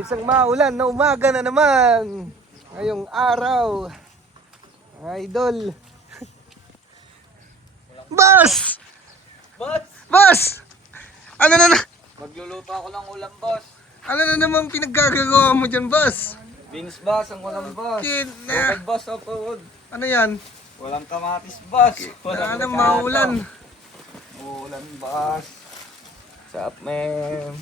isang maulan na umaga na naman. Ngayong araw. Idol. Boss! Boss! Boss! Ano na na? Magluluto ako ng ulam, boss. Ano na namang pinaggagawa mo dyan, boss? Beans, boss, ang ulam, boss. Bukod, boss, opo. Ano yan? Walang kamatis, boss. Walang Ano, maulan. Ulan, boss. Sarap, men.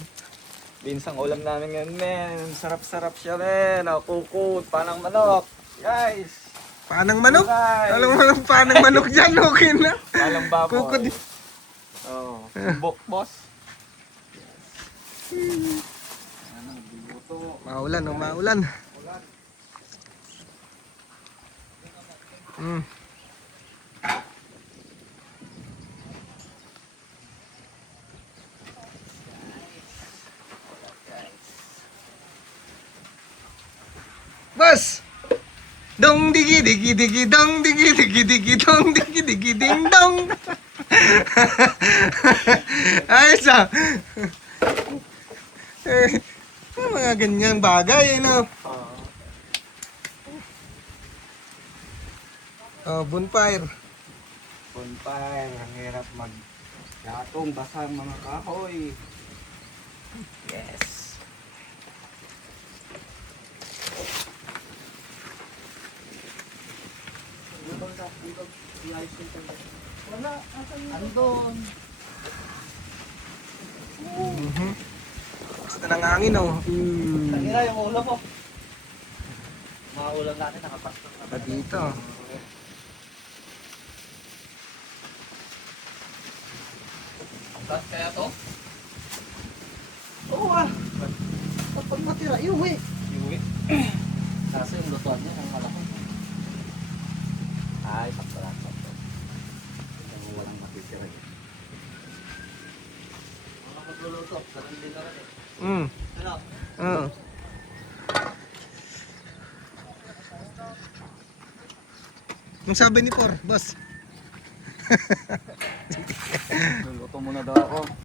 Beans ang ulam namin ngayon, men. Sarap-sarap siya, men. Kukut, panang manok. Guys. Panang manok? Guys. Alam mo lang panang manok dyan, okay na. Panang baboy. Kukut. Oh, bok, boss. Ano, biluto. Maulan, maulan. Boss! Dong digi digi digi dong digi digi digi dong digi digi ding dong. Ayos ah. Mga ganyang bagay, no? Oh, bonfire. Bonfire, ang hirap mag-gatong, basang mga kahoy. Yes. Wala, andun. Gusto ng hangin, oh. Tangira yung ulam mo. Mga ulam natin nakapasok na. Dito. Tapos kaya to? Oo ah. Kapag matira, iuwi. Iuwi. Kaso yung lutuan niya ang malaki. Ay, sakto. Yung walang matitira yun. Mga magluluto, ganun din naman eh. Ano? Oo. Ang sabi ni Por, boss. Luluto muna daw ako.